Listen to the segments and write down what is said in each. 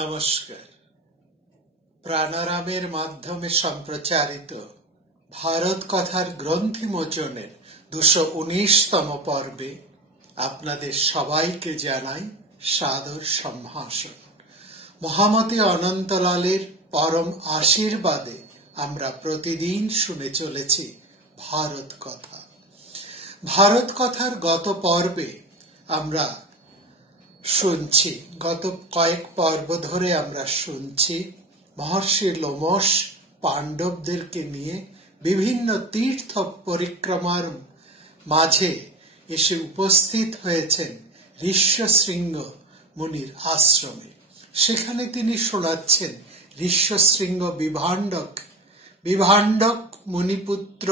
নমস্কার। প্রাণারামের মাধ্যমে সম্প্রচারিত ভারত কথার গ্রন্থি মোচনের 219তম পর্বে আপনাদের সবাইকে জানাই সাদর সম্ভাষণ। মহামতি অনন্তলালের পরম আশীর্বাদে আমরা প্রতিদিন শুনে চলেছি ভারত কথা। ভারত কথার গত পর্বে আমরা শুনছি, গত কয়েক পর্ব ধরে আমরা শুনছি মহর্ষি লোমশ পাণ্ডবদেরকে নিয়ে বিভিন্ন তীর্থ পরিক্রমার মাঝে এসে উপস্থিত হয়েছেন ঋষ্যশৃঙ্গ মুনির আশ্রমে। সেখানে তিনি শোনাচ্ছেন ঋষ্যশৃঙ্গ বিভাণ্ডক মুনিপুত্র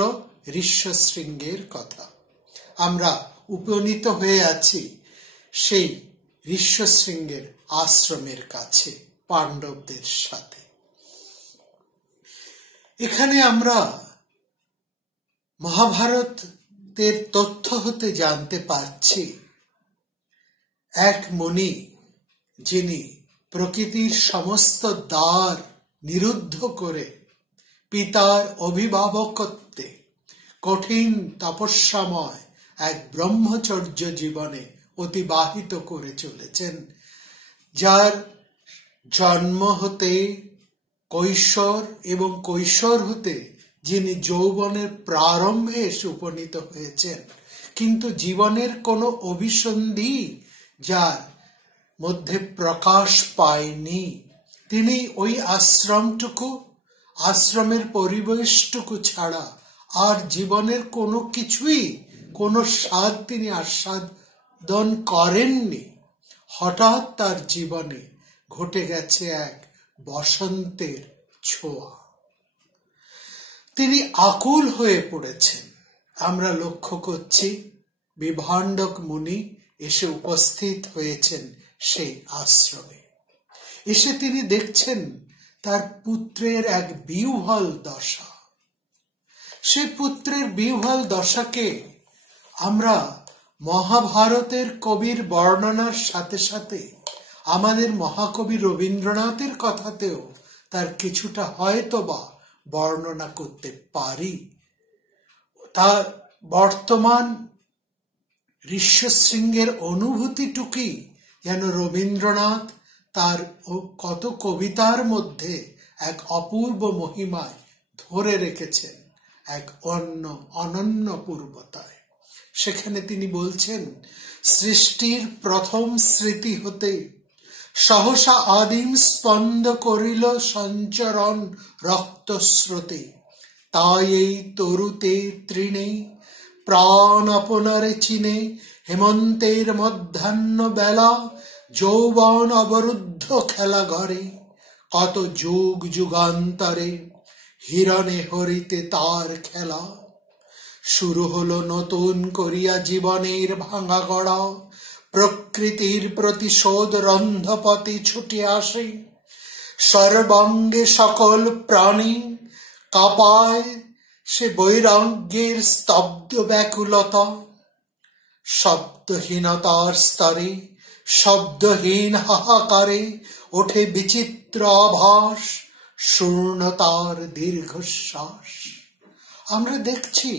ঋষ্যশৃঙ্গের কথা। আমরা উপনীত হয়ে আছি সেই ঋষ্যশৃঙ্গের আশ্রমের কাছে পাণ্ডবদের সাথে। এখানে আমরা মহাভারতের তথ্য হতে জানতে পারছি এক মুনি, যিনি প্রকৃতির সমস্ত দ্বার নিরুদ্ধ করে পিতার অভিভাবকত্বে কঠিন তপস্যাময় এক ব্রহ্মচর্য জীবনে অতিবাহিত করে চলেছেন, যার জন্ম হতে কৈশোর এবং কৈশোর হতে যিনি যৌবনের প্রারম্ভে এসে উপনীত হয়েছেন, কিন্তু জীবনের কোনো অভিসন্ধি যার মধ্যে প্রকাশ পায়নি। তিনি ওই আশ্রমের পরিবেশটুকু ছাড়া আর জীবনের কোনো কিছুই, কোনো স্বাদ তিনি আস্বাদন করেননি। হঠাৎ তার জীবনে ঘটে গেছে এক বসন্তের ছোঁয়া। তিনি আকুল হয়ে পড়েছেন। আমরা লক্ষ্য করছি বিভাণ্ডক মুনি এসে উপস্থিত হয়েছেন সেই আশ্রমে। এসে তিনি দেখছেন তার পুত্রের এক বিহ্বল দশা। সেই পুত্রের বিহ্বল দশাকে আমরা মহাভারতের কবির বর্ণনার সাথে সাথে আমাদের মহাকবি রবীন্দ্রনাথের কথাতেও তার কিছুটা হয়তোবা বর্ণনা করতে পারি। তার বর্তমান ঋষ্যশৃঙ্গের অনুভূতিটুকুই যেন রবীন্দ্রনাথ তার কত কবিতার মধ্যে এক অপূর্ব মহিমায় ধরে রেখেছেন, এক অনন্য পূর্বতায়। সেখানে তিনি বলছেন, সৃষ্টির প্রথম স্মৃতি হতে সহসা আদিম স্পন্দ করিল সঞ্চরণ রক্তস্রোতে, তাই এই তরুতে তৃণে প্রাণ আপনারে চিনে, হেমন্তের মধ্যাহ্ন বেলা যৌবন অবরুদ্ধ খেলা ঘরে, কত যুগ যুগান্তরে হিরণে হরিতে তার খেলা। শুরু হলো নতুন করিয়া জীবনের ভাঙা গড়া, প্রকৃতির প্রতিশোধ রন্ধপথে ছুটে আসে, সর্বাঙ্গে সকল প্রাণী কাঁপায় সে বৈরাগ্যের স্তব্ধ ব্যাকুলতা। শব্দহীনতার স্তরে শব্দহীন হাহাকারে ওঠে বিচিত্র আভাস, শূন্যতার দীর্ঘশ্বাস। আমরা দেখছি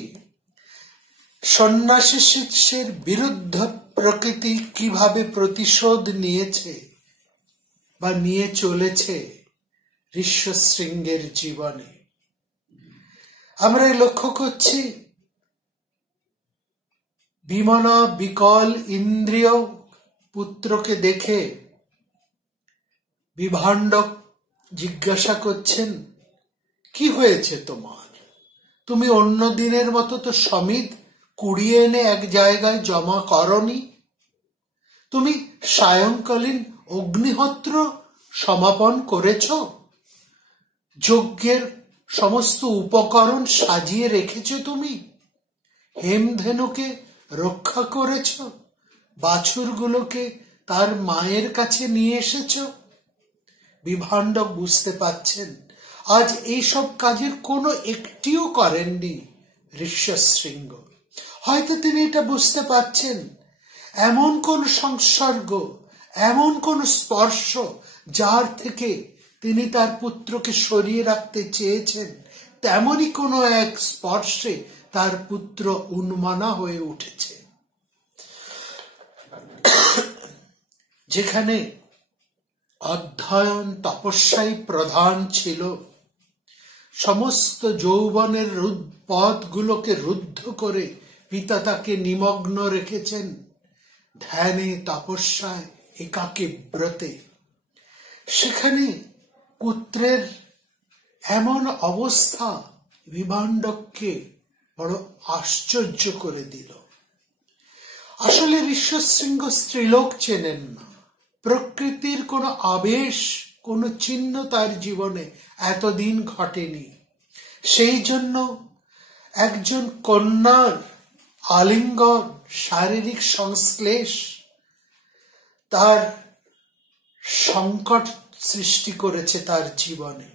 সন্ন্যাসী শিষ্যের বিরুদ্ধে প্রকৃতি কিভাবে প্রতিশোধ নিয়েছে বা নিয়ে চলেছে ঋষ্যশৃঙ্গের জীবনে। আমরা লক্ষ্য করছি বিমনা বিকল ইন্দ্রিয় পুত্রকে দেখে বিভাণ্ডক জিজ্ঞাসা করছেন, কি হয়েছে তোমার? তুমি অন্য দিনের মতো তো সমিধ কুড়িয়ে এনে এক জায়গায় জমা করনি। তুমি সায়ংকালীন অগ্নিহোত্র সমাপন করেছ, যজ্ঞের সমস্ত উপকরণ সাজিয়ে রেখেছ, তুমি হেমধেনুকে রক্ষা করেছ, বাছুরগুলোকে তার মায়ের কাছে নিয়ে এসেছ। বিভাণ্ডক বুঝতে পাচ্ছেন আজ এইসব কাজের কোনো একটিও করেননি ঋষ্যশৃঙ্গ। হয়তো তিনি এটা বুঝতে পারছেন এমন কোন সংসর্গ, এমন কোন স্পর্শ যার থেকে তিনি তার পুত্রকে সরিয়ে রাখতে চেয়েছেন, তেমনই কোনো এক স্পর্শে তার পুত্র উন্মানা হয়ে উঠেছে। যেখানে অধ্যয়ন তপস্যাই প্রধান ছিল, সমস্ত যৌবনের পথগুলোকে রুদ্ধ করে পিতা তাকে নিমগ্ন রেখেছেন ধ্যানে, তপস্যায়, একাকী ব্রতে। সেখানে পুত্রের এমন অবস্থা বিভাণ্ডককে বড় আশ্চর্য করে দিল। আসলে ঋষ্যশৃঙ্গ স্ত্রীলোক চেনেন না, প্রকৃতির কোনো আবেশ, কোনো চিহ্ন তার জীবনে এতদিন ঘটেনি। সেই জন্য একজন কন্যার আলিঙ্গন, শারীরিক সংশ্লেষ তার সংকট সৃষ্টি করেছে তার জীবনে।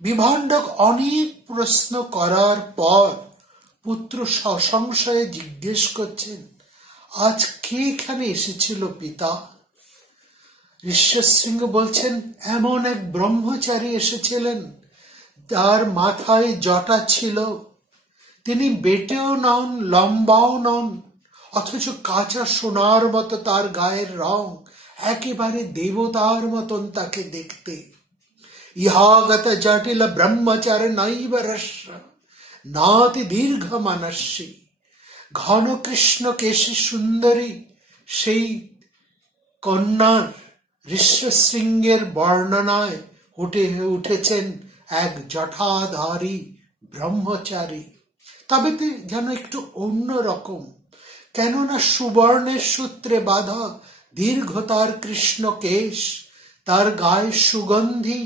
বিভাণ্ডক অনেক প্রশ্ন করার পর পুত্র সসংশয়ে জিজ্ঞেস করছেন, আজ কে এখানে এসেছিল পিতা? ঋষ্যশৃঙ্গ বলছেন, এমন এক ব্রহ্মচারী এসেছিলেন, তার মাথায় জটা ছিল, তিনি বেটেও নন, লম্বাও নন, অথচ কাঁচা সোনার মতো তার গায়ের রং, একেবারে দেবতার মতন তাকে দেখতে। ইহাগত জটিল ব্রহ্মচার নৈব রস্য নাতি দীর্ঘ মানস্যি। ঘন কৃষ্ণ কেশী সুন্দরী সেই কন্যার ঋষ্যশৃঙ্গের বর্ণনায় উঠেছেন এক জটাধারী ব্রহ্মচারী। তবে যেন একটু অন্য রকম, কেননা সুবর্ণের সূত্রে বাঁধা দীর্ঘ তার কৃষ্ণ কেশ, তার গায়ে সুগন্ধি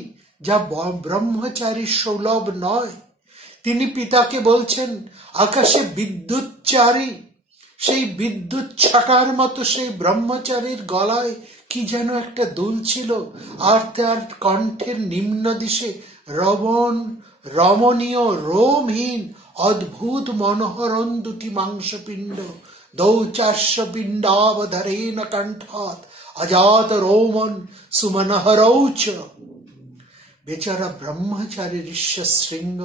যা ব্রহ্মচারী সুলভ নয়। তিনি পিতাকে বলছেন, আকাশে বিদ্যুৎচারী, সেই বিদ্যুৎ ছাটার মতো সেই ব্রহ্মচারীর গলায় কি যেন একটা দুল ছিল, আর তার কণ্ঠের নিম্ন দিশে রমণীয় রোমহীন অদ্ভুত মনোহরণ দুটি মাংসপিণ্ড, দৌচাস্য পিণ্ডাবধরেণ কণ্ঠাৎ অজাত রোমন সুমনহরৌচ। বেচারা ব্রহ্মচারী ঋষ্যশৃঙ্গ,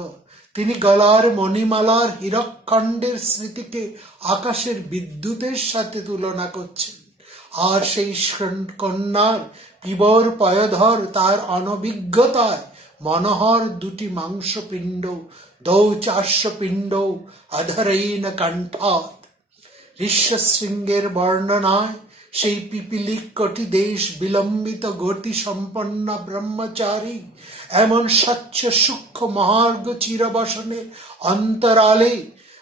তিনি গলার মণিমালার হীরকখণ্ডের স্মৃতিকে আকাশের বিদ্যুতের সাথে তুলনা করছেন, আর সেই কন্যার পিবর পয়ধর তার অনভিজ্ঞতায় মনোহর দুটি মাংসপিণ্ড, দৌচাস্য পিণ্ড অধরেণ কণ্ঠাৎ। ঋষ্যশৃঙ্গের বর্ণনায় সেই পিপিলিক কটি দেশ বিলম্বিত গতি সম্পন্ন ব্রহ্মচারী এমন স্বচ্ছ সূক্ষ্ম মহার্ঘ চিরবসনে অন্তরালে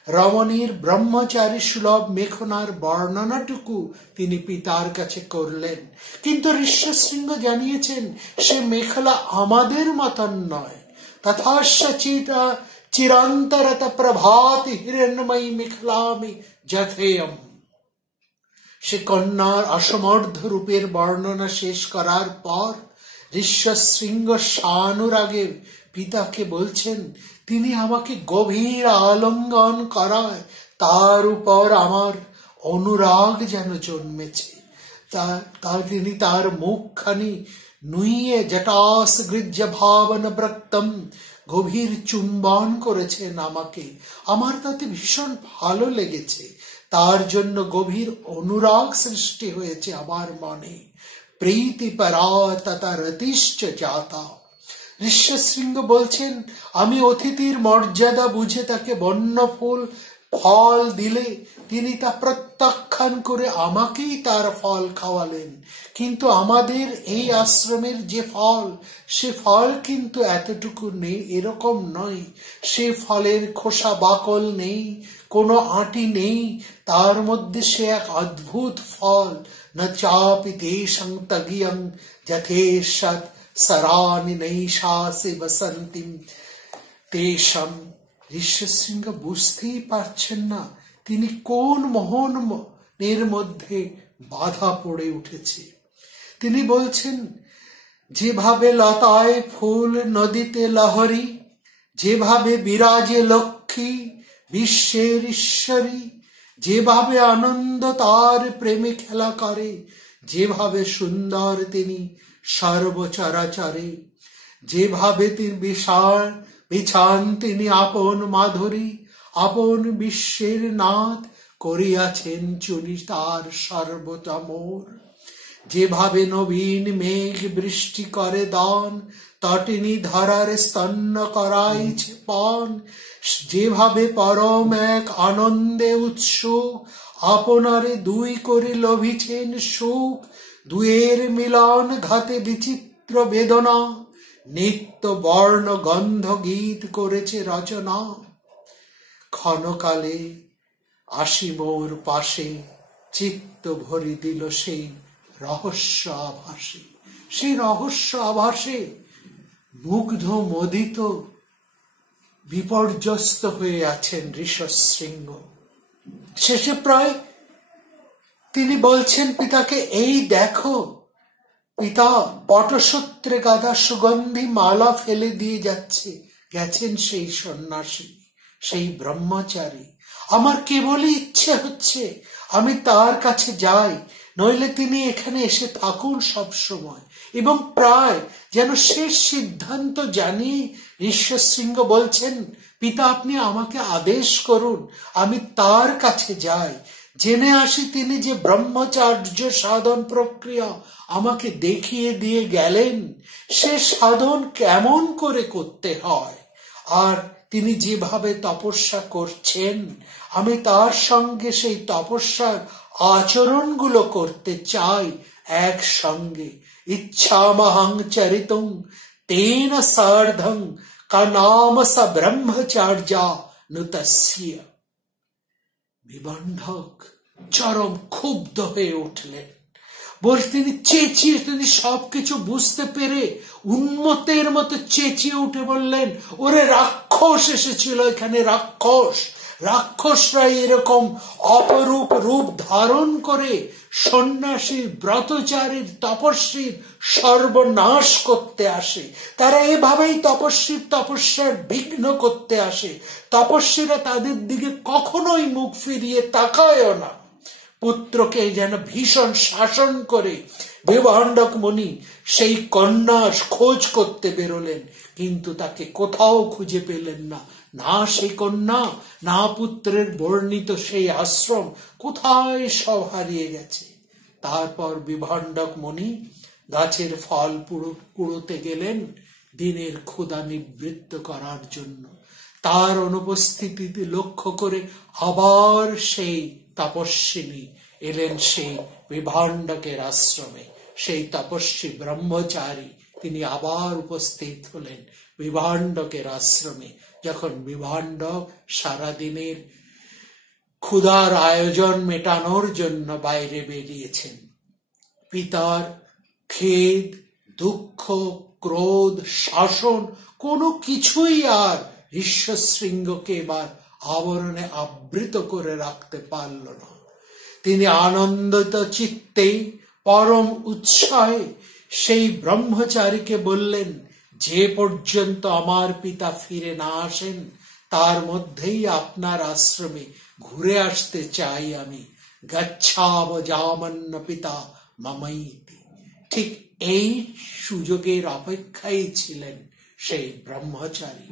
রমণীর ব্রহ্মচারী সুলভ মেখনার বর্ণনাটুকু তিনি পিতার কাছে করলেন। কিন্তু ঋষ্যশৃঙ্গ জানিয়েছেন, সে মেখলা আমাদের মতন নয়। তথাস্য চিরান্তরত প্রভাতি হিরণ্ময়ী মেখলামি যথেয়ম। সে কন্যার অসমর্ধ রূপের বর্ণনা শেষ করার পর ঋষ্যশৃঙ্গ সানুরাগে পিতাকে বলছেন, তিনি আমাকে গভীর আলিঙ্গন করায় তার উপর আমার অনুরাগ যেন জন্মেছে। তিনি তার মুখখানি নুইয়ে জটাস গৃহ্য ভাবন ব্রক্তম গভীর চুম্বন করেছেন আমাকে। আমার তাতে ভীষণ ভালো লেগেছে, তার জন্য গভীর অনুরাগ সৃষ্টি হয়েছে আমার মনে। প্রীতি পরা তথা রতিশ্চ জাতা। ঋষ্যশৃঙ্গ বলছেন, আমি অতিথির মর্যাদা বুঝে তাকে বন্য ফুল ফল দিলে তিনি তা প্রত্যাখ্যান করে আমাকেই তার ফল খাওয়ালেন। কিন্তু আমাদের এই আশ্রমের যে ফল, সে ফল কিন্তু এতটুকু নেই, এরকম নয়। সে ফলের খোসা বাকল নেই, কোনো আঁটি নেই, তার মধ্যে সে এক অদ্ভুত ফল। না চাপি তেষং তগিয়ং যথেষৎ সরানি নৈশাসে বসন্তিম তেষম। ঋষ্যশৃঙ্গ বুঝতেই পারছেন না তিনি কোন মোহনের মধ্যে বাধা পড়ে উঠেছে। তিনি বলছেন, যেভাবে লতায় ফুল নদীতে লহরী, যেভাবে বিরাজে লক্ষ্মী বিশ্বের ঈশ্বরী, যেভাবে আনন্দ তার প্রেমে খেলা করে, যেভাবে সুন্দর তিনি সর্বচরাচরে, যেভাবে তিনি বিছান তিনি আপন মাধুরী, আপন বিশ্বের নাথ করিয়াছেন চুরি তার সর্বতমোর। যেভাবে নবীন মেঘ বৃষ্টি করে দান, তটিনী ধরার স্তন্য করাইছে পান, যেভাবে পরম এক আনন্দে উৎসুক আপনারে দুই করে লভিছেন সুখ। দুয়ের মিলন ঘাতে বিচিত্র বেদনা, নিত্য বর্ণ গন্ধ গীত করেছে রচনা। ক্ষণকালে আসি মোর পাশে, চিত্ত ভরি দিল সেই রহস্য আভাসে। সেই রহস্য আভাসে মুগ্ধ মোদিত বিপর্যস্ত হয়ে আছেন ঋষশৃঙ্গ। শেষে প্রায় তিনি বলছেন পিতাকে, এই দেখো পিতা, পটসূত্রে গাদা সুগন্ধি মালা ফেলে দিয়ে গেছেন সেই সন্ন্যাসী, সেই ব্রহ্মচারী। আমার কেবলই ইচ্ছে হচ্ছে আমি তার কাছে যাই, নইলে তিনি এখানে এসে থাকুন সব সময়। এবং প্রায় যেন শেষ সিদ্ধান্ত জানিয়ে ঋষশৃঙ্গ বলছেন, পিতা আপনি আমাকে আদেশ করুন, আমি তার কাছে যাই, জেনে আসি তিনি যে ব্রহ্মচার্য সাধন প্রক্রিয়া আমাকে দেখিয়ে দিয়ে গেলেন, সে সাধন কেমন করে করতে হয়, আর তিনি যেভাবে তপস্যা করছেন আমি তার সঙ্গে সেই তপস্যার আচরণগুলো করতে চাই একসঙ্গে। ইচ্ছামহং চরিতুং তেন সার্ধং কানাম স ব্রহ্মচার্যা নুতস্য। বিবন্ধক চরম ক্ষুব্ধ হয়ে উঠলেন। তিনি চেঁচিয়ে, তিনি সবকিছু বুঝতে পেরে উন্মত্তের মতো চেঁচিয়ে উঠে বললেন, ওরে রাক্ষস এসেছিল এখানে, রাক্ষস। রাক্ষসরাই এরকম অপরূপ রূপ ধারণ করে সন্ন্যাসীর, ব্রতচারীর, তপস্বীর সর্বনাশ করতে আসে। তারা এভাবেই তপস্যার বিঘ্ন করতে আসে। তপস্বীরা তাদের দিকে কখনোই মুখ ফিরিয়ে তাকায়ও না। পুত্রকে যেন ভীষণ শাসন করে বিবর্ধক মুনি সেই কন্যার খোঁজ করতে বেরোলেন, কিন্তু তাকে কোথাও খুঁজে পেলেন না। না সেই কন্যা, না পুত্রের বর্ণিত সেই আশ্রম, কোথায় সব হারিয়ে গেছে। তারপর বিবর্ধক মুনি গাছের ফল কুড়োতে গেলেন দিনের ক্ষুধা নিবৃত্ত করার জন্য। তার অনুপস্থিতিতে লক্ষ্য করে আবার সেই তপস্বিনী এলেন সেই বিবর্ধকের আশ্রমে। সেই তপস্বী ব্রহ্মচারী তিনি আবার উপস্থিত হলেন বিবর্ধকের আশ্রমে। যখন বিবর্ধক সারাদিনের ক্ষুধার আয়োজন মেটানোর জন্য বাইরে বেরিয়েছেন, পিতার খেদ, দুঃখ, ক্রোধ, শাসন কোনো কিছুই আর ঋষশৃঙ্গকে এবার আবরণে আবৃত করে রাখতে পারল না। তিনি আনন্দিত চিত্তে, পরম উৎসাহে সেই ব্রহ্মচারীকে বললেন, যে পর্যন্ত আমার পিতা ফিরে না আসেন তার মধ্যেই আপনার আশ্রমে ঘুরে আসতে চাই আমি। গচ্ছাব যামন্ন পিতা মমৈতি। ঠিক এই সুযোগের অপেক্ষায় ছিলেন সেই ব্রহ্মচারী।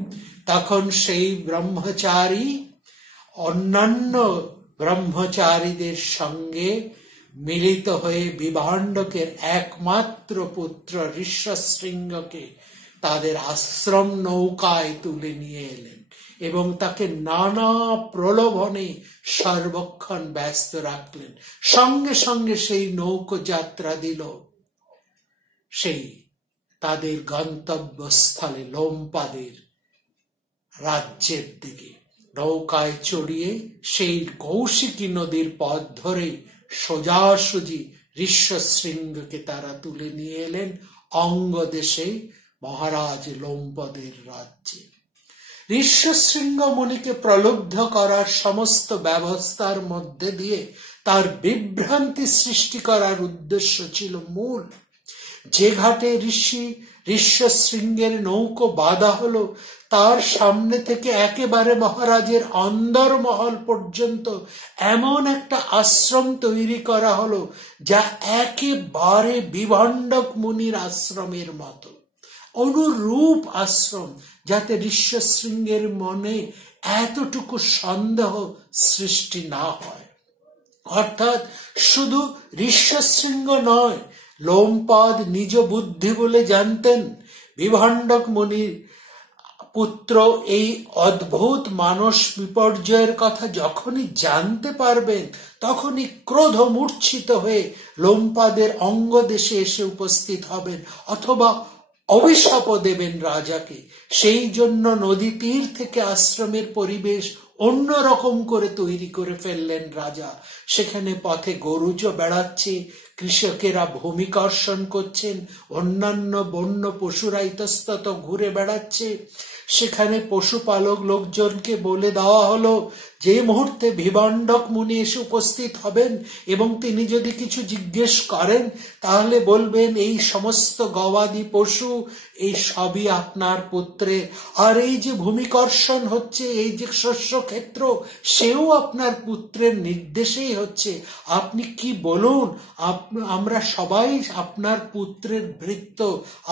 তখন সেই ব্রহ্মচারী অন্যান্য ব্রহ্মচারীদের সঙ্গে মিলিত হয়ে বিবর্ধকের একমাত্র পুত্র ঋষশৃঙ্গকে তাদের আশ্রম নৌকায় তুলে নিয়ে এলেন এবং তাকে নানা প্রলোভনে সর্বক্ষণ ব্যস্ত রাখলেন। সঙ্গে সঙ্গে সেই নৌকো যাত্রা দিল সেই তাদের গন্তব্যস্থলে লোমপাদের রাজ্যের দিকে। নৌকায় চড়িয়ে সেই কৌশিকী নদীর পথ ধরে সোজাসুজি ঋষশৃঙ্গকে তারা তুলে নিয়ে এলেন অঙ্গদেশে, মহারাজ লোমপদের রাজ্যে। ঋষশৃঙ্গ মুনিকে প্রলুব্ধ করার সমস্ত ব্যবস্থার মধ্যে দিয়ে তার বিভ্রান্তি সৃষ্টি করার উদ্দেশ্য ছিল মূল। যে ঘাটে ঋষ্যশৃঙ্গের নৌকো বাঁধা হলো তার সামনে থেকে একেবারে মহারাজের অন্দরমহল পর্যন্ত এমন একটা আশ্রম তৈরি করা হলো যা একেবারে বিভণ্ডক মুনির আশ্রমের মতো, অনুরূপ আশ্রম, যাতে ঋষ্যশৃঙ্গের মনে এতটুকু সন্দেহ সৃষ্টি না হয়। অর্থাৎ শুধু ঋষ্যশৃঙ্গ নয়, লোমপাদ নিজ বুদ্ধি বলে জানতেন বিভণ্ডক মুনির পুত্র এই অদ্ভুত মানস বিপর্যয়ের কথা যখনই জানতে পারবেন তখনই ক্রোধ মূর্ছিত হয়ে লোমপাদের অঙ্গদেশে এসে উপস্থিত হবেন অথবা অভিশাপও দেবেন রাজাকে। সেই জন্য নদী তীর থেকে আশ্রমের পরিবেশ অন্যরকম করে তৈরি করে ফেললেন রাজা। সেখানে পথে গরুজ বেড়াচ্ছে, কৃষকেরা ভূমিকর্ষণ করছেন, অন্যান্য বন্য পশুরা ইতস্তত ঘুরে বেড়াচ্ছে। সেখানে পশুপালক লোকজনকে বলে দেওয়া হলো যে মুহূর্তে বিভণ্ডক মুনি এসে উপস্থিত হবেন এবং তিনি যদি কিছু জিজ্ঞেস করেন তাহলে বলবেন এই সমস্ত গবাদি পশু এই সবই আপনার পুত্রের, আর এই যে ভূমিকর্ষণ হচ্ছে, এই যে শস্য ক্ষেত্র, সেও আপনার পুত্রের নির্দেশেই হচ্ছে। আপনি কি বলুন, আমরা সবাই আপনার পুত্রের ভৃত্য,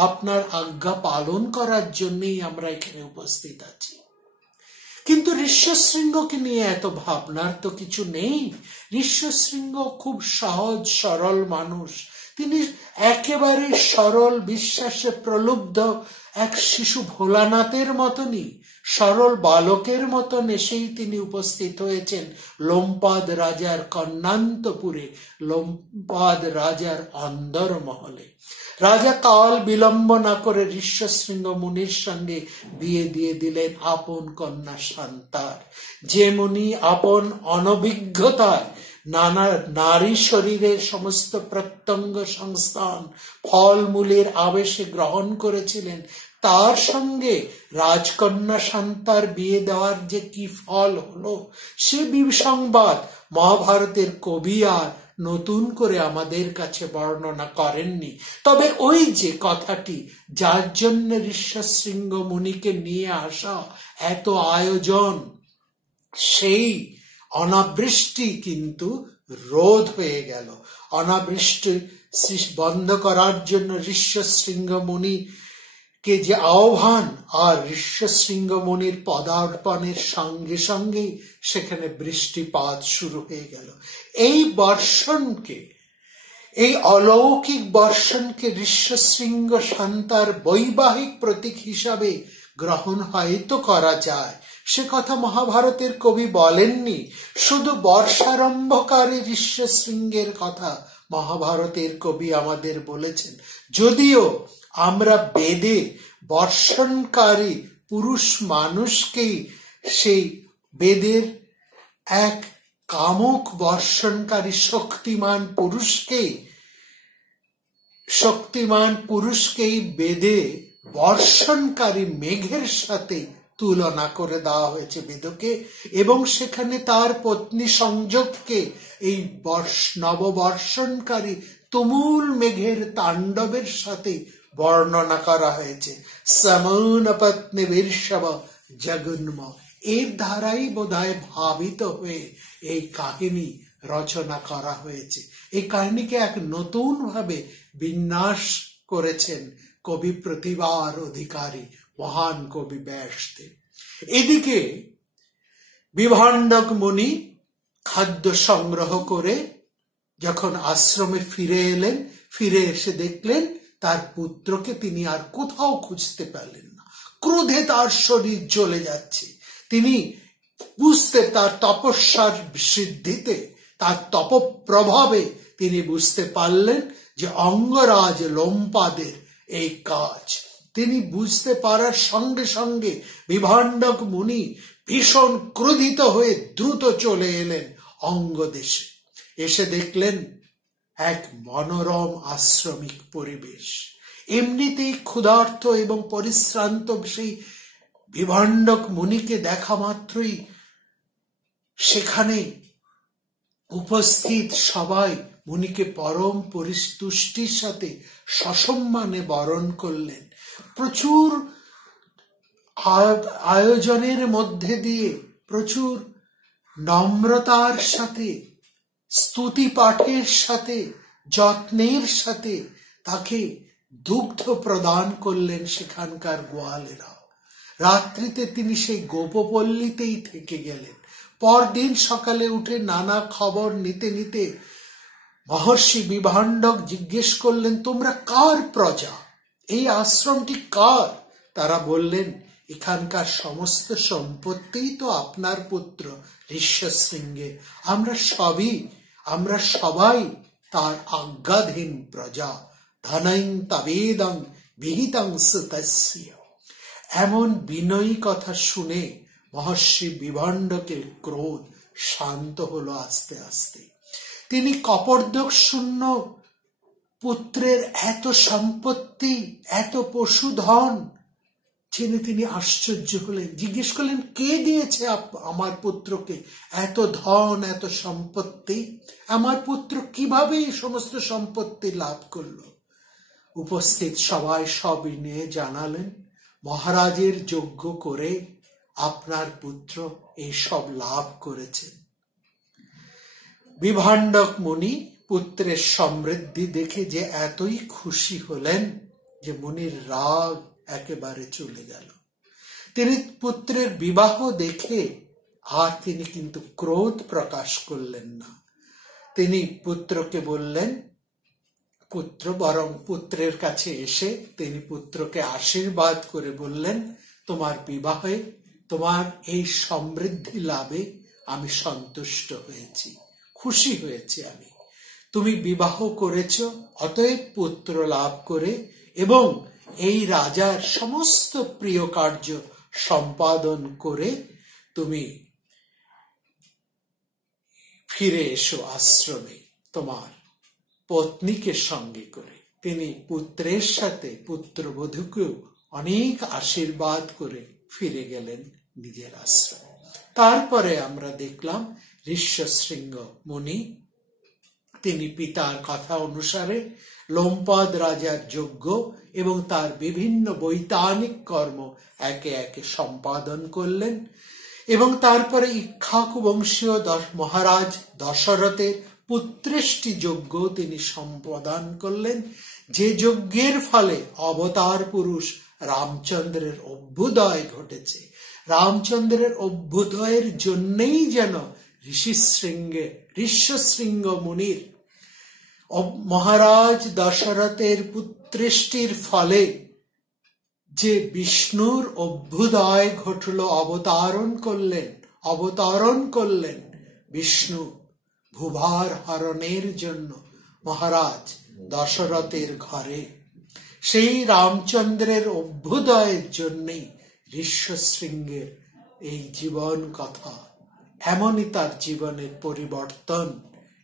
আপনার আজ্ঞা পালন করার জন্যই আমরা এখানে উপস্থিত আছি। কিন্তু ঋষ্যশৃঙ্গকে নিয়ে এত ভাবনার তো কিছু নেই। ঋষ্যশৃঙ্গ খুব সহজ সরল মানুষ, তিনি একেবারে সরল বিশ্বাসে প্রলুব্ধ এক শিশু ভোলানাথের মতনই, সরল বালকের মতন এসেই তিনি উপস্থিত হয়েছেন লোমপাদ রাজার কর্ণান্তপুরে, লোমপাদ রাজার অন্দরমহলে। রাজা কাল বিলম্ব না করে ঋষ্যশৃঙ্গ মুনির সঙ্গে বিয়ে দিয়ে দিলেন আপন কন্যা শান্তার। যে মুনি আপন অনভিজ্ঞতায় নানা নারী শরীরের সমস্ত প্রত্যঙ্গ সংস্থান ফলমূলের আবেশে গ্রহণ করেছিলেন, তার সঙ্গে রাজকন্যা শান্তার বিয়ে দেওয়ার যে কি ফল হলো সে সংবাদ মহাভারতের কবি আর নতুন করে আমাদের কাছে বর্ণনা করেননি। তবে ওই যে কথাটি যার জন্য ঋষ্যশৃঙ্গ মুনিকে নিয়ে আসা, এত আয়োজন, সেই অনাবৃষ্টি কিন্তু রোধ হয়ে গেল। অনাবৃষ্টি বন্ধ করার জন্য ঋষ্যশৃঙ্গ মুনিকে যে আহ্বান, আর ঋষ্যশৃঙ্গ মুনির পদার্পণের সঙ্গে সঙ্গেই সেখানে বৃষ্টিপাত শুরু হয়ে গেল। এই বর্ষণকে, এই অলৌকিক বর্ষণকে ঋষ্যশৃঙ্গ শান্তার বৈবাহিক প্রতীক হিসাবে গ্রহণ হয়তো করা যায়, সে কথা মহাভারতের কবি বলেননি। শুধু বর্ষারম্ভকারী ঋষ্যশৃঙ্গের কথা মহাভারতের কবি আমাদের বলেছেন। যদিও আমরা বেদে বর্ষণকারী পুরুষ মানুষকেই, সেই বেদের এক কামক বর্ষণকারী শক্তিমান পুরুষকেই বেদে বর্ষণকারী মেঘের সাথে তুলনা করে দেওয়া হয়েছে বেদকে, এবং সেখানে তার পত্নী সংযোগকে এই নববর্ষণকারী তুমুল মেঘের তাণ্ডবের সাথে বর্ণনা করা হয়েছে। সমন পত্নী বীরশব জগন্ম, এর ধারাই বোধহয় ভাবিত হয়ে এই কাহিনী রচনা করা হয়েছে। এই কাহিনীকে এক নতুন ভাবে বিন্যাস করেছেন কবি প্রতিভার অধিকারী মহান কবি ব্যাসদেব। এদিকে বিভণ্ডক মুনি খাদ্য সংগ্রহ করে যখন আশ্রমে ফিরে এলেন, ফিরে এসে দেখলেন তার পুত্রকে তিনি আর কোথাও খুঁজতে পারলেন না। ক্রোধে তার শরীর জ্বলে যাচ্ছে। তিনি তার তপস্যার সিদ্ধিতে, তার তপপ্রভাবে তিনি বুঝতে পারলেন যে অঙ্গরাজ লোমপাদের এই কাজ। তিনি বুঝতে পারার সঙ্গে সঙ্গে বিভণ্ডক মুনি ভীষণ ক্রোধিত হয়ে দ্রুত চলে এলেন অঙ্গদেশে। এসে দেখলেন এক মনোরম আশ্রমিক পরিবেশ। এমনিতেই ক্ষুধার্ত এবং পরিশ্রান্ত সেই বিভণ্ডক মুনিকে দেখা মাত্রই সেখানে উপস্থিত সবাই মুনিকে পরম পরিতুষ্টির সাথে সসম্মানে বরণ করলেন। প্রচুর আয়োজনের মধ্যে দিয়ে, প্রচুর নম্রতার সাথে, স্তুতি পাঠের সাথে, যত্নের সাথে তাকে দুগ্ধ প্রদান করলেন সেখানকার গোয়ালেরা। রাত্রিতে তিনি সেই গোপপল্লীতেই থেকে গেলেন। পরদিন সকালে উঠে নানা খবর নিতে নিতে মহর্ষি বিভাণ্ডক জিজ্ঞেস করলেন, তোমরা কার প্রজা? এই আশ্রমটি কার? তারা বললেন, এখানকার সমস্ত সম্পত্তি তো আপনার পুত্র ঋষ্যশৃঙ্গের। আমরা সবাই তার আজ্ঞাধীন প্রজা। ধনং তবেদং বিহিতং সুতস্য। এমন বিনয়ী কথা শুনে মহর্ষি বিভাণ্ডকের ক্রোধ শান্ত হলো আস্তে আস্তে। তিনি কপর্দক শূন্য পুত্রের এত সম্পত্তি, এত পশুধন জেনে তিনি আশ্চর্য হলেন। জিজ্ঞেস করলেন, কে দিয়েছে আমার পুত্রকে এত ধন, এত সম্পত্তি? আমার পুত্র কিভাবে এই সমস্ত সম্পত্তি লাভ করলো? উপস্থিত সবাই সবিনয়ে জানালেন, মহারাজের যজ্ঞ করে আপনার পুত্র এই সব লাভ করেছেন। বিভাণ্ডক মুনি পুত্রের সমৃদ্ধি দেখে যে এতই খুশি হলেন যে মুনির রাগ একেবারে চলে গেল। তিনি পুত্রের বিবাহ দেখে আর তিনি কিন্তু ক্রোধ প্রকাশ করলেন না। তিনি পুত্রকে বললেন, পুত্রের কাছে এসে তিনি পুত্রকে আশীর্বাদ করে বললেন, তোমার বিবাহে, তোমার এই সমৃদ্ধি লাভে আমি সন্তুষ্ট হয়েছি, খুশি হয়েছি আমি। তুমি বিবাহ করেছ, অতএব পুত্র লাভ করে এবং এই রাজার সমস্ত প্রিয় কার্য সম্পাদন করে তুমি ফিরে এসো আশ্রমে তোমার পত্নীকে সঙ্গে করে। তিনি পুত্রের সাথে পুত্রবধূকেও অনেক আশীর্বাদ করে ফিরে গেলেন নিজের আশ্রমে। তারপরে আমরা দেখলাম ঋষ্যশৃঙ্গ মুনি, তিনি পিতার কথা অনুসারে লোমপদ রাজার যজ্ঞ এবং তার বিভিন্ন বৈতানিক কর্ম একে একে সম্পাদন করলেন এবং তারপরে ইক্ষ্বাকু বংশীয় মহারাজ দশরথের পুত্রেষ্টি যজ্ঞ তিনি সম্পাদন করলেন, যে যজ্ঞের ফলে অবতার পুরুষ রামচন্দ্রের অভ্যুদয় ঘটেছে। রামচন্দ্রের অভ্যুদয়ের জন্যই যেন ঋষ্যশৃঙ্গ মুনির মহারাজ দশরথের পুত্রেষ্টির ফলে যে বিষ্ণুর অভ্যুদয় ঘটল, অবতরণ করলেন বিষ্ণু ভূভার হরণের জন্য মহারাজ দশরথের ঘরে। সেই রামচন্দ্রের অভ্যুদয়ের জন্যই ঋষ্যশৃঙ্গের এই জীবন কথা, এমনই তার জীবনের পরিবর্তন।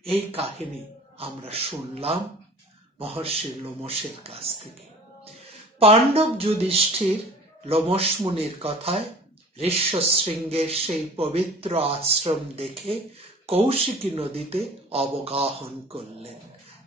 এই কাহিনী আমরা শুনলাম মহর্ষি লোমশের কাছ থেকে। পাণ্ডব যুধিষ্ঠির লোমশ মুনির কথায় ঋষ্যশৃঙ্গের সেই পবিত্র আশ্রম দেখে কৌশিকী নদীতে অবগাহন করলেন।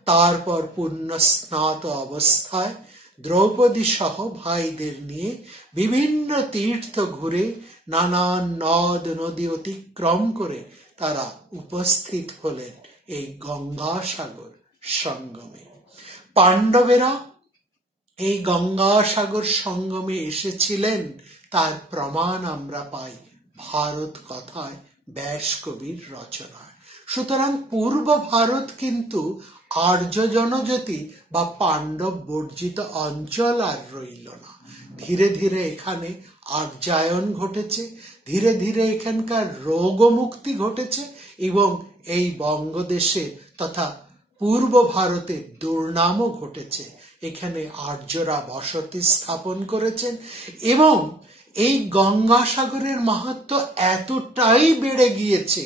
তারপর পুণ্য স্নাত অবস্থায় দ্রৌপদী সহ ভাইদের নিয়ে বিভিন্ন তীর্থ ঘুরে নানান নদ নদী অতিক্রম করে তারা উপস্থিত হলেন এই গঙ্গাসাগর সঙ্গমে। পাণ্ডবেরা এই গঙ্গাসাগর সঙ্গমে এসেছিলেন তার প্রমাণ আমরা পাই ভারত কথায়, ব্যাস কবির রচনায়। সুতরাং পূর্ব ভারত কিন্তু আর্য জনজাতি বা পাণ্ডব বর্জিত অঞ্চল আর রইল না। ধীরে ধীরে এখানে আর্যায়ন ঘটেছে, ধীরে ধীরে এখানকার রোগমুক্তি ঘটেছে এবং এই বঙ্গদেশে তথা পূর্ব ভারতে দুর্নামও ঘটেছে। এখানে আর্যরা বসতি স্থাপন করেছেন এবং এই গঙ্গাসাগরের মাহাত্ম্য এতটাই বেড়ে গিয়েছে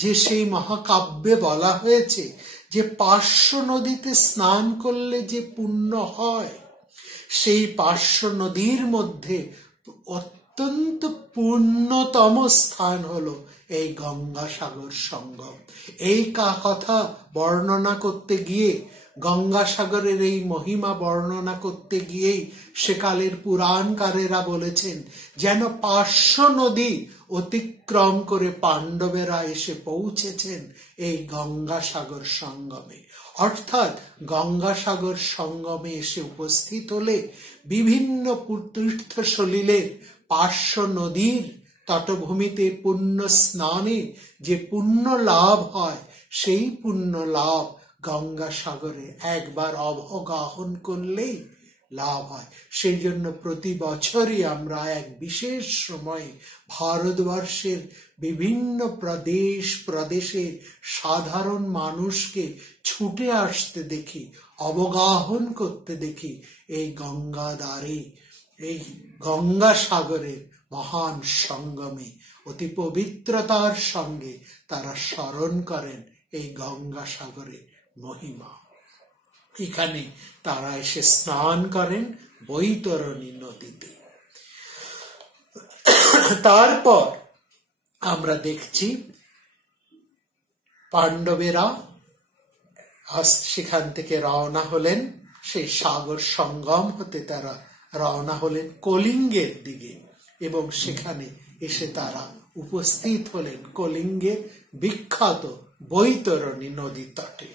যে সেই মহাকাব্যে বলা হয়েছে যে পার্শ্ব নদীতে স্নান করলে যে পুণ্য হয়, সেই পার্শ্ব নদীর মধ্যে অত্যন্ত পুণ্যতম স্থান হলো এই গঙ্গাসাগর সঙ্গম। এই কথা বর্ণনা করতে গিয়ে, গঙ্গাসাগরের এই মহিমা বর্ণনা করতে গিয়েই সেকালের পুরাণকারেরা বলেছেন যেন 500 নদী অতিক্রম করে পাণ্ডবেরা এসে পৌঁছেছেন এই গঙ্গাসাগর সঙ্গমে। অর্থাৎ গঙ্গাসাগর সঙ্গমে এসে উপস্থিত হলে বিভিন্ন তীর্থ সলিলের 500 নদীর তটভূমিতে পুণ্য স্নানে যে পুণ্য লাভ হয়, সেই পুণ্য লাভ গঙ্গাসাগরে একবার অবগাহন করলেই লাভ হয়। সেই জন্য প্রতি বছরই আমরা এক বিশেষ সময়ে ভারতবর্ষের বিভিন্ন প্রদেশে সাধারণ মানুষকে ছুটে আসতে দেখি, অবগাহন করতে দেখি এই গঙ্গাধারে, এই গঙ্গাসাগরের মহান সঙ্গমে অতি পবিত্রতার সঙ্গে তারা স্মরণ করেন এই গঙ্গাসাগরের মহিমা। এখানে তারা এসে স্নান করেন বৈতরণী নদীতে। তারপর আমরা দেখছি পাণ্ডবেরা সেখান থেকে রওনা হলেন, সেই সাগর সঙ্গম হতে তারা রওনা হলেন কলিঙ্গের দিকে, এবং সেখানে এসে তারা উপস্থিত হলেন কলিঙ্গের বিখ্যাত বৈতরণী নদীর তটে।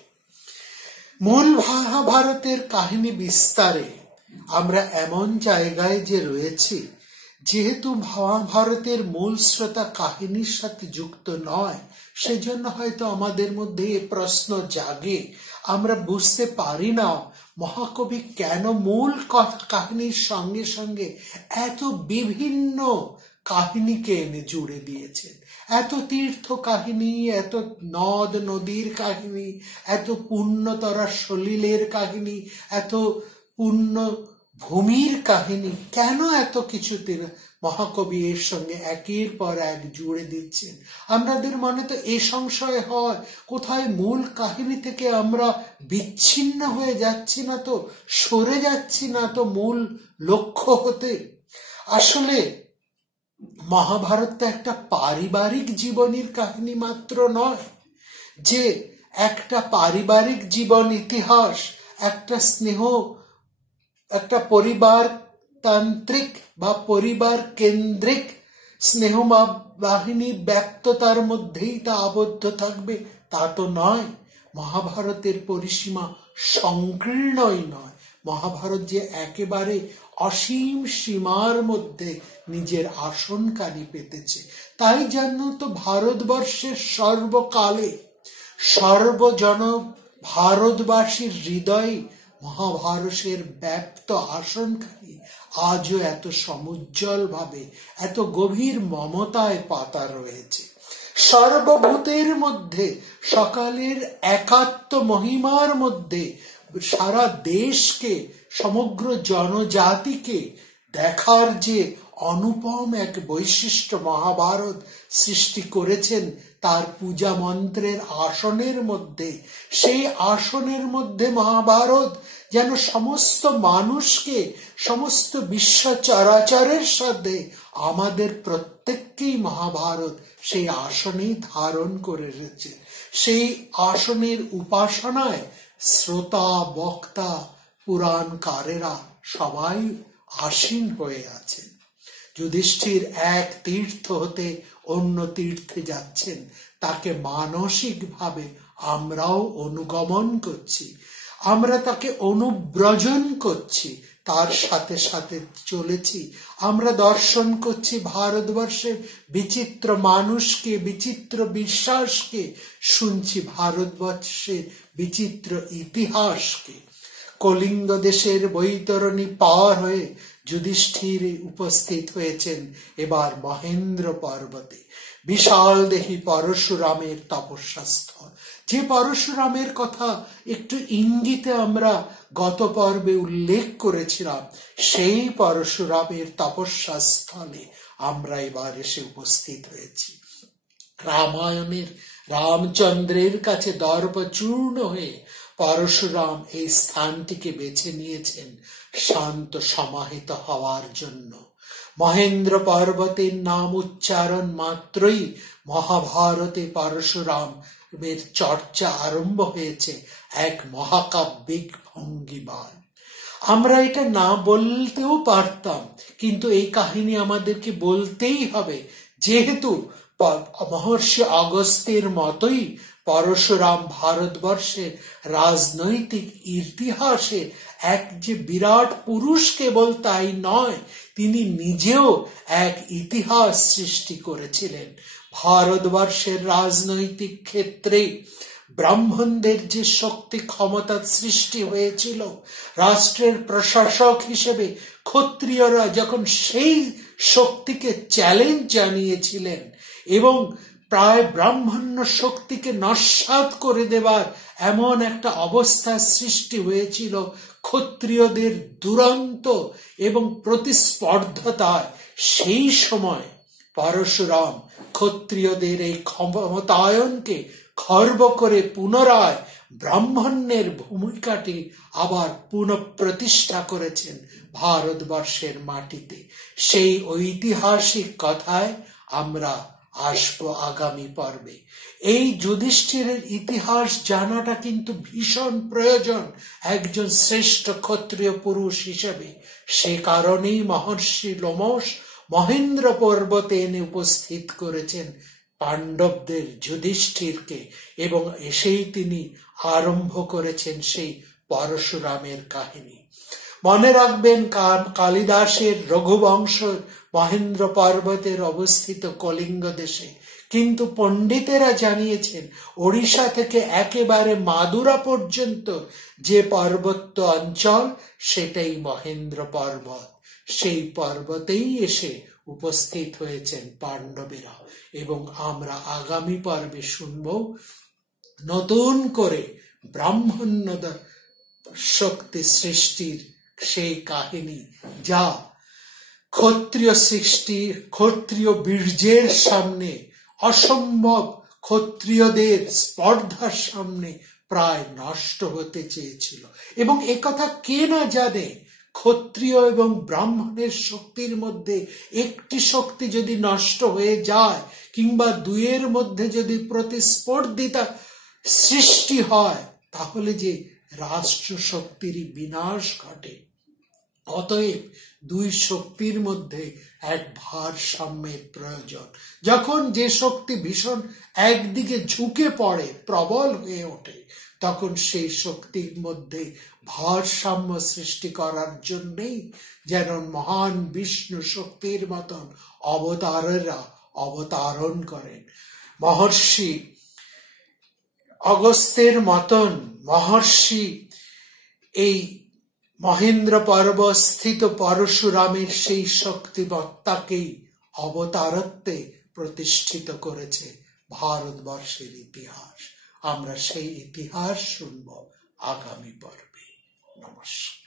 মূল মহাভারতের কাহিনী বিস্তারে আমরা এমন জায়গায় যে রয়েছি, যেহেতু মহাভারতের মূল শ্রোতা কাহিনীর সাথে যুক্ত নয়, সেজন্য হয়তো আমাদের মধ্যে এ প্রশ্ন জাগে, আমরা বুঝতে পারি না মহাকবি কেন মূল কাহিনীর সঙ্গে সঙ্গে এত বিভিন্ন কাহিনীকে এনে জুড়ে দিয়েছেন। এত তীর্থ কাহিনী, এত নদ নদীর কাহিনী, এত পুণ্যতরা সলিলের কাহিনী, এত পুণ্য ভূমির কাহিনী, কেন এত কিছু মহাকবি এর সঙ্গে একের পর এক জুড়ে দিচ্ছেন? আমাদের মনে তো এই সংশয় হয়, কোথায় মূল কাহিনী থেকে আমরা বিচ্ছিন্ন হয়ে যাচ্ছি না তো, সরে যাচ্ছি না তো মূল লক্ষ্য হতে? আসলে মহাভারত তো একটা পারিবারিক জীবনের কাহিনী মাত্র নয়, যে একটা পারিবারিক জীবন ইতিহাস, একটা স্নেহ, একটা পরিবার তান্ত্রিক বা পরিবার কেন্দ্রিক স্নেহ বাহিনী ব্যক্ততার মধ্যেই তা আবদ্ধ থাকবে, তা তো নয়। মহাভারতের পরিসীমা সংকীর্ণই নয়, মহাভারত যে একেবারে অসীম সীমার মধ্যে নিজের আসনকারী পেতেছে। তাই জন্য তো ভারতবর্ষের সর্বকালে সর্বজন ভারতবাসীর হৃদয়ে মহাভারতের ব্যাপ্ত আসনকারী আজও এত সমুজ্জ্বল ভাবে, এত গভীর মমতায় পাতা রয়েছে। সর্বভূতের মধ্যে সকালের একাত্ম মহিমার মধ্যে সারা দেশকে, সমগ্র জনজাতিকে দেখার যে অনুপম এক বৈশিষ্ট্য মহাভারত সৃষ্টি করেছেন, তার পূজা মন্ত্রের আসনের মধ্যে, সেই আসনের মধ্যে মহাভারত যেন সমস্ত মানুষকে, সমস্ত বিশ্ব চরাচরের সাথে আমাদের প্রত্যেককেই মহাভারত সেই আসনেই ধারণ করে রেখেছে। সেই আসনের উপাসনায় শ্রোতা, বক্তা, পুরাণকারেরা সবাই আসীন হয়ে আছেন। যুধিষ্ঠির এক তীর্থ হতে অন্য তীর্থে যাচ্ছেন, তাকে মানসিকভাবে আমরাও অনুগমন করছি, আমরা তাকে অনুব্রজন করছি, তার সাথে সাথে চলেছি। আমরা দর্শন করছি ভারতবর্ষের বিচিত্র মানুষকে, বিচিত্র বিশ্বাসকে, শুনছি ভারতবর্ষের বিচিত্র ইতিহাসকে। কলিঙ্গ দেশের বৈতরণী পার হয়ে যুধিষ্ঠির উপস্থিত হয়েছেন এবার মহেন্দ্র পর্বতে, বিশাল দেহী পরশুরামের তপস্যা স্থল। যে পরশুরামের কথা একটু ইঙ্গিতে আমরা গত পর্বে উল্লেখ করেছিলাম, সেই পরশুরামের তপস্যা স্থলে আমরা এবার এসে উপস্থিত হয়েছি। রামায়ণের রামচন্দ্রের কাছে দর্পচূর্ণ হয়ে পরশুরাম এই স্থানটিকে বেছে নিয়েছেন শান্ত সমাহিত হওয়ার জন্য। মহেন্দ্র পর্বতের নাম উচ্চারণ মাত্রই মহাভারতে পরশুরাম এর চর্চা আরম্ভ হয়েছে এক মহাকাব্যিক ভঙ্গিমায়। আমরা এটা না বলতেও পারতাম, কিন্তু এই কাহিনী আমাদেরকে বলতেই হবে, যেহেতু মহর্ষি অগস্ত্যের মতোই পরশুরাম ভারতবর্ষের রাজনৈতিক ইতিহাসে এক যে বিরাট পুরুষ, কেবল তাই নয়, তিনি নিজেও এক ইতিহাস সৃষ্টি করেছিলেন। ভারতবর্ষের রাজনৈতিক ক্ষেত্রে ব্রাহ্মণদের যে শক্তি ক্ষমতা সৃষ্টি হয়েছিল, রাষ্ট্রের প্রশাসক হিসেবে ক্ষত্রিয়রা যখন সেই শক্তিকে চ্যালেঞ্জ জানিয়েছিলেন এবং প্রায় ব্রাহ্মণ্য শক্তিকে নস্যাৎ করে দেবার এমন একটা অবস্থা সৃষ্টি হয়েছিল ক্ষত্রিয়দের দুরন্ত এবং প্রতিস্পর্ধতায়, সেই সময় পরশুরাম ক্ষত্রিয়দের এই ক্ষমতায়নকে খর্ব করে পুনরায় ব্রাহ্মণ্যের ভূমিকাটি আবার পুনঃপ্রতিষ্ঠা করেছেন ভারতবর্ষের মাটিতে। সেই ঐতিহাসিক কথায় আমরা আসবো আগামী পর্বে। এই যুধিষ্ঠিরের ইতিহাস জানাটা কিন্তু ভীষণ প্রয়োজন একজন শ্রেষ্ঠ ক্ষত্রিয় পুরুষ হিসেবে। সে কারণেই মহর্ষি লোমশ মহেন্দ্র পর্বতে এনে উপস্থিত করেছেন পাণ্ডবদের যুধিষ্ঠিরকে, এবং এসেই তিনি আরম্ভ করেছেন সেই পরশুরামের কাহিনী। মনে রাখবেন, কালিদাসের রঘুবংশ মহেন্দ্র পর্বতের অবস্থিত কলিঙ্গ দেশে, কিন্তু পণ্ডিতেরা জানিয়েছেন ওড়িশা থেকে একেবারে মাদুরা পর্যন্ত যে পার্বত্য অঞ্চল, সেটাই মহেন্দ্র পর্বত। সেই পর্বতেই এসে উপস্থিত হয়েছেন পাণ্ডবেরা, এবং আমরা আগামী পর্বে শুনব নতুন করে ব্রাহ্মণ্য শক্তি সৃষ্টির সেই কাহিনী, যা ক্ষত্রিয় সৃষ্টি, ক্ষত্রিয় বীর্যের সামনে অসম্ভব, ক্ষত্রিয়দের স্পর্ধার সামনে প্রায় নষ্ট হতে চেয়েছিল। এবং একথা কে না জানে, ক্ষত্রিয় এবং ব্রাহ্মণের শক্তির মধ্যে একটি শক্তি যদি নষ্ট হয়ে যায়, কিংবা দুইয়ের মধ্যে যদি প্রতিস্পর্ধিতা সৃষ্টি হয়, তাহলে যে রাষ্ট্র শক্তিরই বিনাশ ঘটে। অতএব দুই শক্তির মধ্যে এক ভারসাম্যের প্রয়োজন। যখন যে শক্তি ভীষণ একদিকে ঝুঁকে পড়ে, প্রবল হয়ে ওঠে, তখন সেই শক্তির মধ্যে ভারসাম্য সৃষ্টি করার জন্যই যেন মহান বিষ্ণু শক্তির মতন অবতারেরা অবতারণ করেন। মহর্ষি অগস্ত্যের মতন মহর্ষি এই মহেন্দ্র পর্বত স্থিত পরশুরামের সেই শক্তিমত্তাকেই অবতারত্বে প্রতিষ্ঠিত করেছে ভারতবর্ষের ইতিহাস। আমরা সেই ইতিহাস শুনব আগামী পর্বে। নমস্কার।